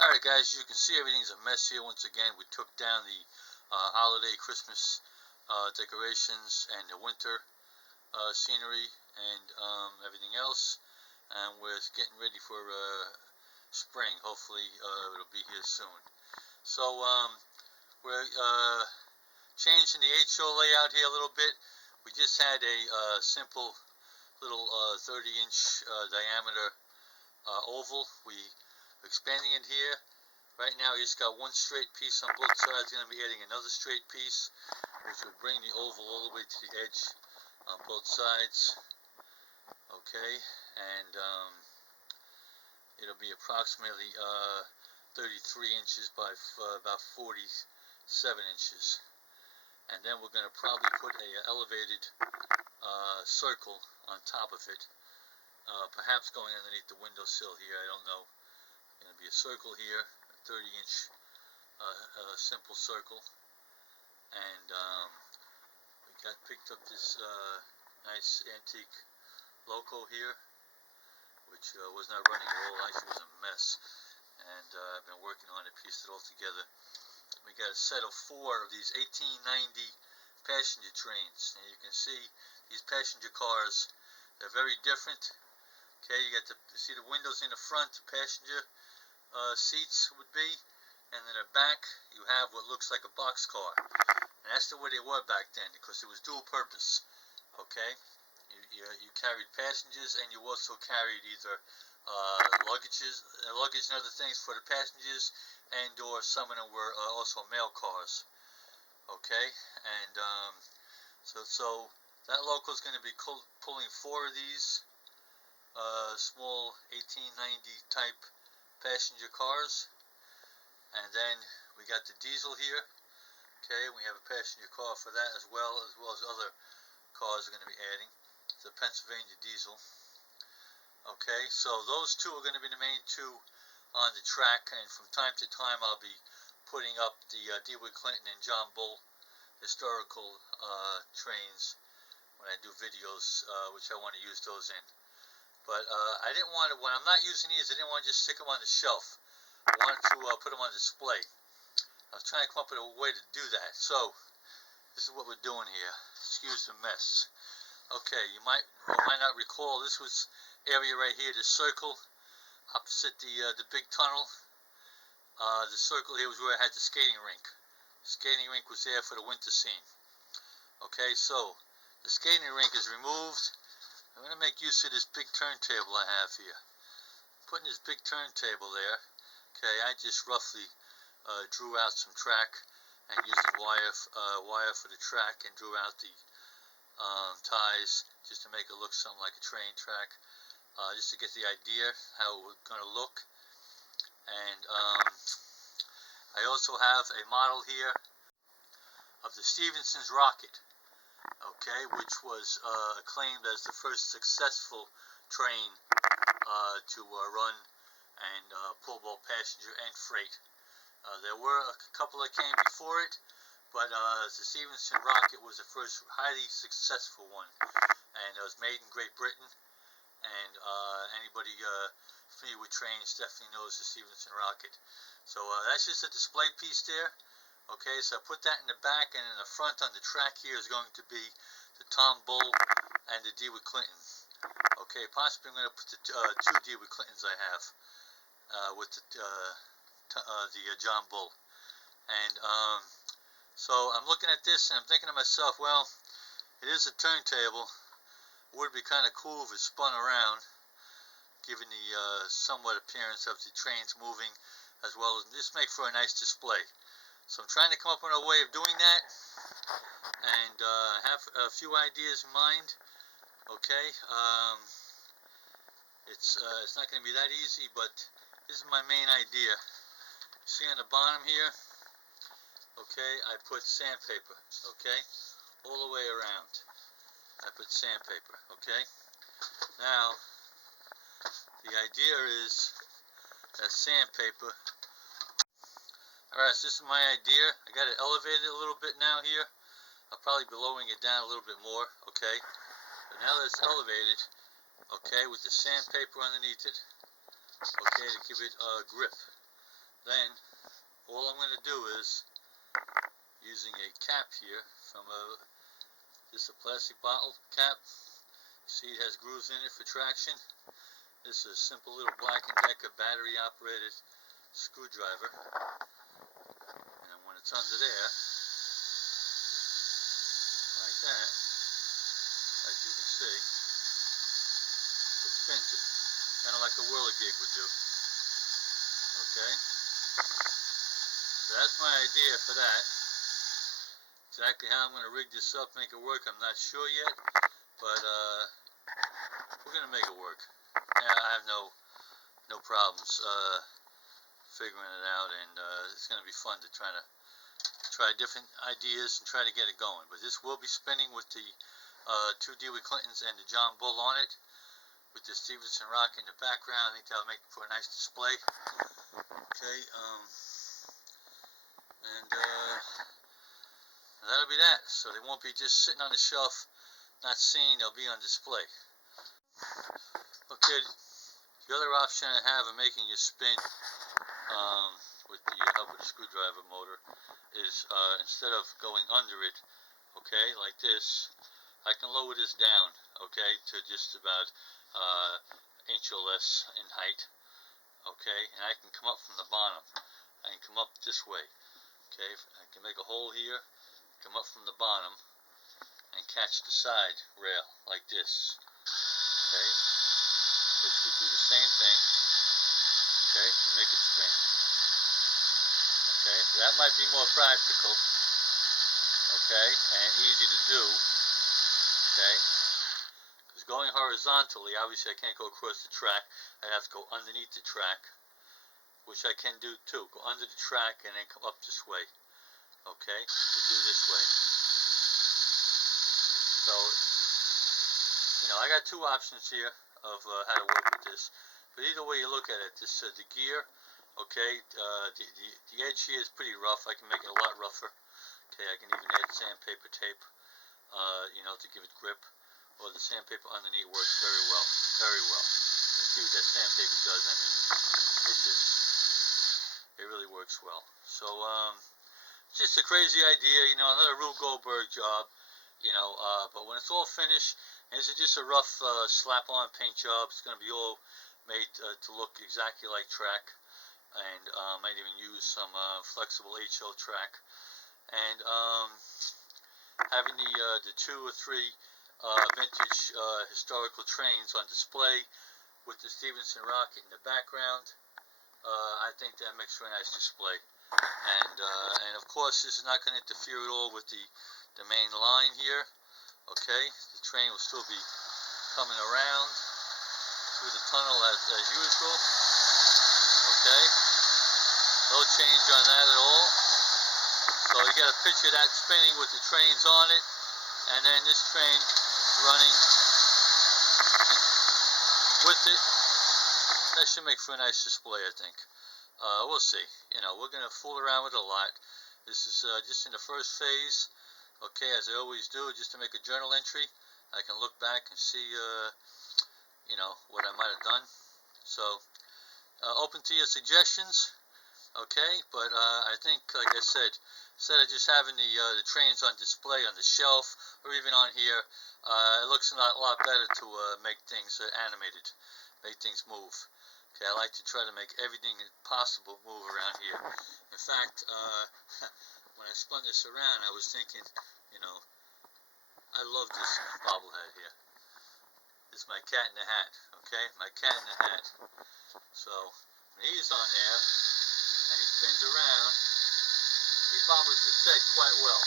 Alright guys, you can see everything's a mess here. Once again, we took down the holiday Christmas decorations and the winter scenery and everything else, and we're getting ready for spring. Hopefully it'll be here soon. So we're changing the HO layout here a little bit. We just had a simple little 30-inch diameter oval. We expanding it here. Right now he's got one straight piece on both sides. Going to be adding another straight piece, which would bring the oval all the way to the edge on both sides. Okay, and it'll be approximately 33 inches by about 47 inches. And then we're going to probably put a elevated circle on top of it, perhaps going underneath the windowsill here. I don't know. Going to be a circle here, a 30-inch simple circle, and we picked up this nice antique loco here, which was not running at all. Actually, was a mess, and I've been working on it, pieced it all together. We got a set of 4 of these 1890 passenger trains, and you can see these passenger cars. They're very different. Okay, you see the windows in the front, the passenger seats would be, and in the back you have what looks like a boxcar, and that's the way they were back then, because it was dual purpose. Okay, you carried passengers, and you also carried either luggage and other things for the passengers, and or some of them were also mail cars. Okay, and so that loco is going to be pulling 4 of these small 1890 type passenger cars, and then we got the diesel here. Okay, we have a passenger car for that as well as other cars are going to be adding. It's a Pennsylvania diesel. Okay, so those 2 are going to be the main 2 on the track, and from time to time I'll be putting up the DeWitt Clinton and John Bull historical trains when I do videos, which I want to use those in. But I didn't want to, when I'm not using these, I didn't want to just stick them on the shelf. I wanted to put them on display. I was trying to come up with a way to do that. So, this is what we're doing here. Excuse the mess. Okay, you might or might not recall, this was area right here, the circle, opposite the big tunnel. The circle here was where I had the skating rink. The skating rink was there for the winter scene. Okay, so, the skating rink is removed. I'm going to make use of this big turntable I have here. Putting this big turntable there, okay, I just roughly drew out some track and using wire for the track, and drew out the ties just to make it look something like a train track, just to get the idea how it was going to look. And I also have a model here of the Stevenson's rocket. Okay, which was acclaimed as the first successful train to run and pull both passenger and freight. There were a couple that came before it, but the Stevenson rocket was the first highly successful one, and it was made in Great Britain. And anybody familiar with trains definitely knows the Stevenson rocket. So that's just a display piece there. Okay, so I put that in the back, and in the front on the track here is going to be the Tom Bull and the DeWitt Clinton. Okay, possibly I'm going to put the 2 DeWitt Clintons I have with the John Bull. And so I'm looking at this, and I'm thinking to myself, well, it is a turntable. It would be kind of cool if it spun around, giving the somewhat appearance of the trains moving, as well as just make for a nice display. So I'm trying to come up with a way of doing that, and have a few ideas in mind. Okay, it's not going to be that easy, but this is my main idea. See on the bottom here, okay, I put sandpaper. Okay, all the way around, I put sandpaper. Okay, now the idea is that sandpaper. Alright, so this is my idea. I got it elevated a little bit now here. I'll probably be lowering it down a little bit more, okay? But now that it's elevated, okay, with the sandpaper underneath it, okay, to give it grip. Then all I'm going to do is, using a cap here from just a plastic bottle cap. See, it has grooves in it for traction. This is a simple little Black & Decker battery operated screwdriver, and when it's under there, like that, as you can see, it spins it, kind of like a whirligig would do. Okay, so that's my idea for that. Exactly how I'm going to rig this up, make it work, I'm not sure yet, but we're going to make it work. Yeah, I have no problems figuring it out, and it's going to be fun to try different ideas and try to get it going. But this will be spinning with the two Dewey Clintons and the John Bull on it, with the Stevenson rock in the background. I think that'll make for a nice display. Okay, and that'll be that. So they won't be just sitting on the shelf, not seen. They'll be on display. Okay, the other option I have of making it spin with the help of the screwdriver motor is instead of going under it, okay, like this, I can lower this down, okay, to just about inch or less in height, okay, and I can come up from the bottom. I can come up this way, okay. I can make a hole here, come up from the bottom, and catch the side rail like this, okay, which would do the same thing, okay, to make it spin. Okay, so that might be more practical, okay, and easy to do, okay, because going horizontally, obviously I can't go across the track. I have to go underneath the track, which I can do too, go under the track and then come up this way, okay, to do this way. So, you know, I got two options here of how to work with this, but either way you look at it, this the gear, okay, the edge here is pretty rough. I can make it a lot rougher. Okay, I can even add sandpaper tape, you know, to give it grip, or the sandpaper underneath works very well, very well. You can see what that sandpaper does. I mean, it really works well. So, just a crazy idea, you know, another Rube Goldberg job, you know, but when it's all finished, and this is just a rough slap-on paint job. It's going to be all made to look exactly like track. And might even use some flexible HL track, and having the 2 or 3 vintage historical trains on display with the Stevenson rocket in the background. I think that makes for a nice display, and of course this is not going to interfere at all with the main line here. Okay, the train will still be coming around through the tunnel as usual. Okay, no change on that at all. So you got a picture of that spinning with the trains on it, and then this train running with it. That should make for a nice display, I think. We'll see. You know, we're going to fool around with it a lot. This is just in the first phase. Okay, as I always do, just to make a journal entry. I can look back and see, you know, what I might have done. So, open to your suggestions, okay, but I think, like I said, instead of just having the trains on display on the shelf, or even on here, it looks a lot better to make things animated, make things move. Okay, I like to try to make everything possible move around here. In fact, when I spun this around, I was thinking, you know, I love this bobblehead here. This is my cat in the hat, okay? My cat in the hat. So, when he's on there, and he spins around, he bobbles his head quite well.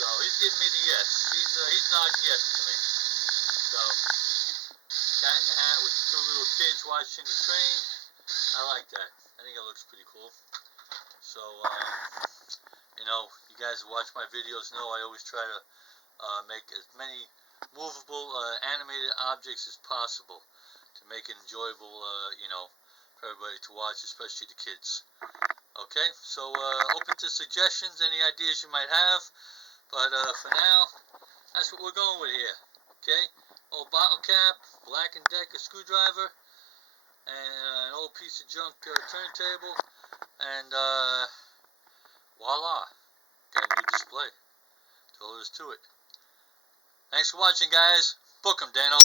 So, he's giving me the yes. He's nodding yes to me. So, cat in the hat with the 2 little kids watching the train. I like that. I think it looks pretty cool. So, you know, you guys who watch my videos know I always try to make as many movable animated objects as possible to make it enjoyable, you know, for everybody to watch, especially the kids. Okay, so open to suggestions, any ideas you might have, but for now, that's what we're going with here. Okay, old bottle cap, Black & Decker screwdriver, and an old piece of junk turntable, and voila, got a new display. That's all there is to it. Thanks for watching, guys. Book 'em, Dano.